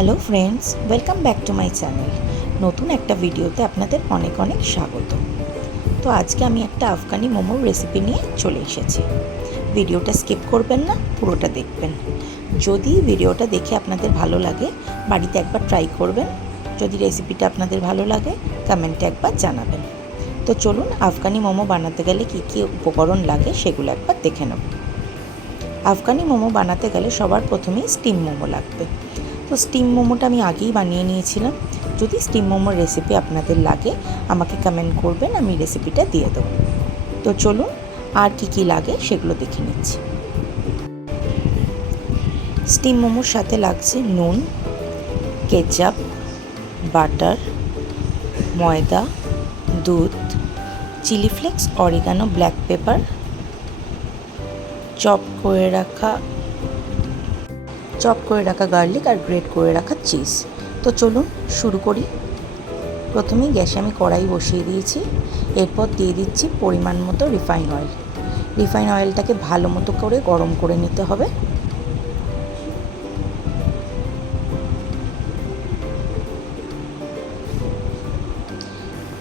Hello friends, welcome back to my channel. নতুন একটা ভিডিওতে আপনাদের অনেক অনেক স্বাগত। তো আজকে আমি একটা আফগানি মোমোর রেসিপি নিয়ে চলে এসেছি। ভিডিওটা স্কিপ করবেন না, পুরোটা দেখবেন। যদি ভিডিওটা দেখে আপনাদের ভালো লাগে, বাড়িতে একবার ট্রাই করবেন। যদি রেসিপিটা আপনাদের ভালো লাগে, কমেন্টে একবার জানাবেন। তো চলুন, আফগানি মোমো বানাতে গেলে কী কী উপকরণ লাগে সেগুলো একবার দেখে নেব। আফগানি মোমো বানাতে গেলে সবার প্রথমেই স্টিম মোমো লাগবে। তো স্টিম মোমোটা আমি আগেই বানিয়ে নিয়েছিলাম। যদি স্টিম মোমোর রেসিপি আপনাদের লাগে, আমাকে কমেন্ট করবেন, আমি রেসিপিটা দিয়ে দেবো। তো চলুন, আর কি কি লাগে সেগুলো দেখে নিচ্ছি। স্টিম মোমোর সাথে লাগছে নুন, কেচাপ, বাটার, ময়দা, দুধ, chilli flakes, oregano, black pepper, chop করে রাখা গার্লিক আর গ্রেট করে রাখা চিজ। তো চলুন শুরু করি। প্রথমেই গ্যাসে আমি কড়াই বসিয়ে দিয়েছি। এরপর দিয়ে দিচ্ছি পরিমাণ মতো রিফাইন অয়েল। রিফাইন অয়েলটাকে ভালো মতো করে গরম করে নিতে হবে।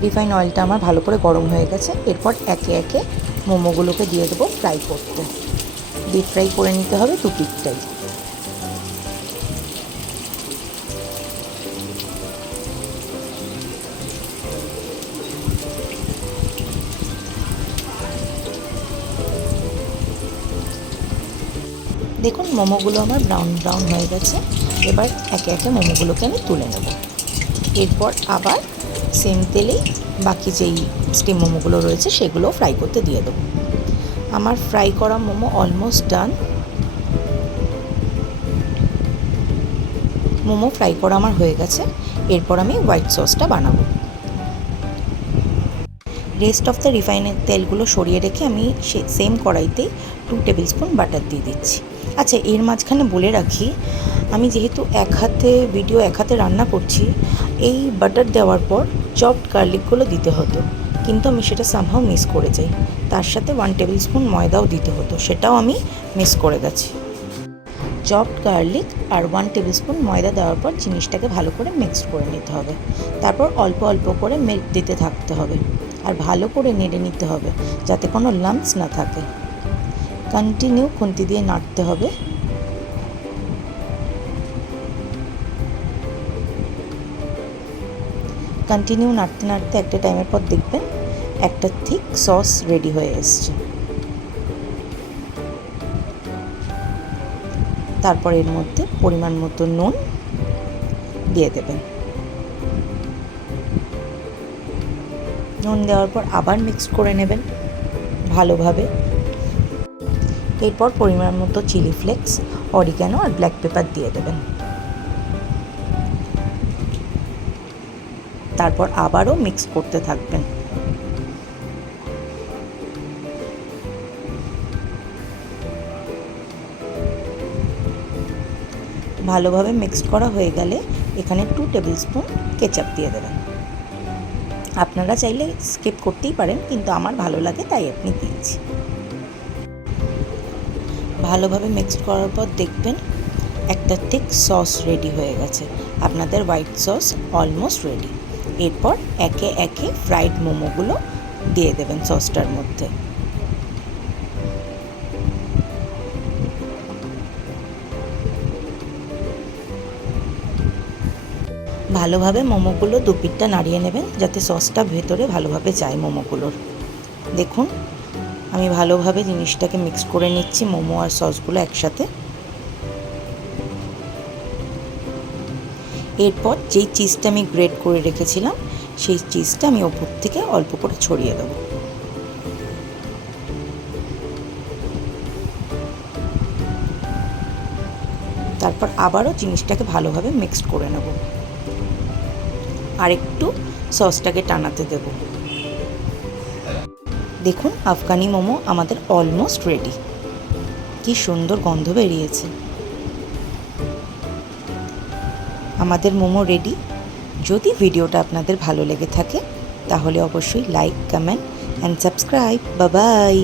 রিফাইন অয়েলটা আমার ভালো করে গরম হয়ে গেছে। এরপর একে একে মোমোগুলোকে দিয়ে দেবো ফ্রাই করতে। ডিপ ফ্রাই করে নিতে হবে দুপিঠটাই। দেখুন, মোমোগুলো আমার ব্রাউন ব্রাউন হয়ে গেছে। এবার একে একে মোমোগুলোকে আমি তুলে নেব। এরপর আবার সেম তেলেই বাকি যেই স্টিম মোমোগুলো রয়েছে সেগুলো ফ্রাই করতে দিয়ে দেবো। আমার ফ্রাই করা momo almost done. Momo fry করা আমার হয়ে গেছে। এরপর আমি হোয়াইট সসটা বানাবো। রেস্ট অফ দ্য রিফাইনের তেলগুলো সরিয়ে রেখে আমি সেম কড়াইতেই 2 টেবিল স্পুন বাটার দিয়ে দিচ্ছি। আচ্ছা, এর মাঝখানে বলে রাখি, আমি যেহেতু এক হাতে রান্না করছি, এই বাটার দেওয়ার পর চপড গার্লিকগুলো দিতে হতো, কিন্তু আমি সেটা সামহাও মিস করে যাই। তার সাথে 1 টেবিল স্পুন ময়দাও দিতে হতো, সেটাও আমি মিস করে গেছি। চপড গার্লিক আর 1 টেবিল স্পুন ময়দা দেওয়ার পর জিনিসটাকে ভালো করে মিক্সড করে নিতে হবে। তারপর অল্প অল্প করে মিল্ক দিতে থাকতে হবে আর ভালো করে নেড়ে নিতে হবে যাতে কোনো লাম্পস না থাকে। কন্টিনিউ খুন্তি দিয়ে নাড়তে হবে। কন্টিনিউ নাড়তে নাড়তে একটা টাইমের পর দেখবেন একটা থিক সস রেডি হয়ে এসছে। তারপর এর মধ্যে পরিমাণ মতো নুন দিয়ে দেবেন। নুন দেওয়ার পর আবার মিক্স করে নেবেন ভালোভাবে। এরপর পরিমাণ মতো চিলি ফ্লেক্স, অরিগানো আর ব্ল্যাক পেপার দিয়ে দেবেন। তারপর আবারও মিক্স করতে থাকবেন। ভালোভাবে মিক্স করা হয়ে গেলে এখানে 2 টেবিল স্পুন কেচাপ দিয়ে দেবেন। আপনারা চাইলে স্কিপ করতেই পারেন, কিন্তু আমার ভালো লাগে তাই আপনি দিয়েছি। ভালোভাবে মিক্স করার পর দেখবেন একটা থিক সস রেডি হয়ে গেছে। আপনাদের হোয়াইট সস অলমোস্ট রেডি। এরপর একে একে ফ্রাইড মোমোগুলো দিয়ে দেবেন সসটার মধ্যে। ভালোভাবে মোমোগুলো দুপিঠটা নাড়িয়ে নেবেন যাতে সসটা ভেতরে ভালোভাবে যায় মোমোগুলোর। দেখুন, আমি ভালোভাবে জিনিসটাকে মিক্স করে নিচ্ছি মোমো আর সসগুলো একসাথে। এরপর যেই চিজটা আমি গ্রেট করে রেখেছিলাম সেই চিজটা আমি ওপর থেকে অল্প করে ছড়িয়ে দেবো। তারপর আবারও জিনিসটাকে ভালোভাবে মিক্সড করে নেব আর একটু সসটাকে টানাতে দেব। দেখুন, আফগানি মোমো আমাদের অলমোস্ট রেডি। কি সুন্দর গন্ধ বেরিয়েছে। আমাদের মোমো রেডি। যদি ভিডিওটা আপনাদের ভালো লেগে থাকে তাহলে অবশ্যই like, comment and subscribe. Bye bye.